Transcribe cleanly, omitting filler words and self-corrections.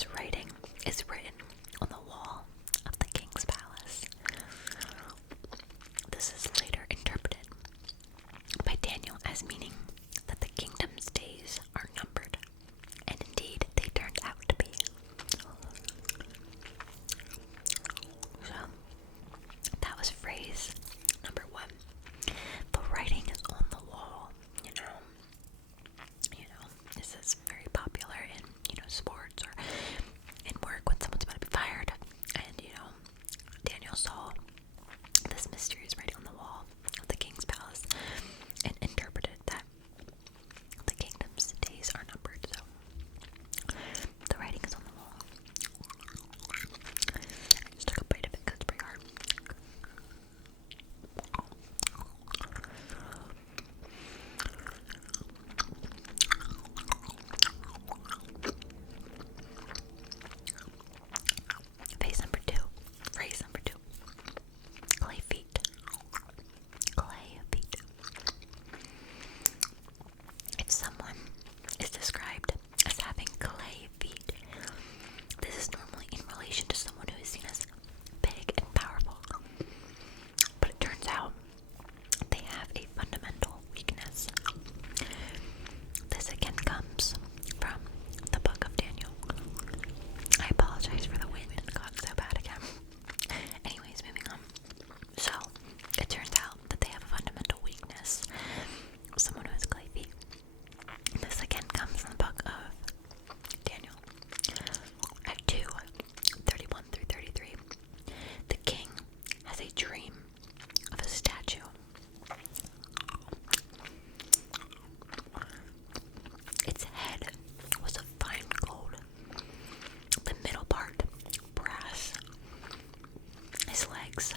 His writing is written on the wall of the king's palace. This is later interpreted by Daniel as meaning that the kingdom's days are numbered, and indeed they turned out to be. So, that was phrase number 1. The writing is on the wall, this is very popular in, sports or in work when someone's about to be fired. And, Daniel saw this mysterious writing on the wall of the king's palace and interpreted that the kingdom's days are numbered. So, the writing is on the wall. I just took a bite of it because it's pretty hard. Phrase number two. Clay feet. Clay feet. If someone is described as having clay feet, this is normally in relation to someone who is seen as big and powerful. But it turns out they have a fundamental weakness. This again comes from the book of Daniel. I apologize for the wind, it got so bad again. Anyways, moving on. So, it turns out that they have a fundamental weakness. Someone who has clay feet. This again comes from the book of Daniel. At 2:31 through 33, the king has a dream of a statue. Its head was of fine gold, the middle part brass, his legs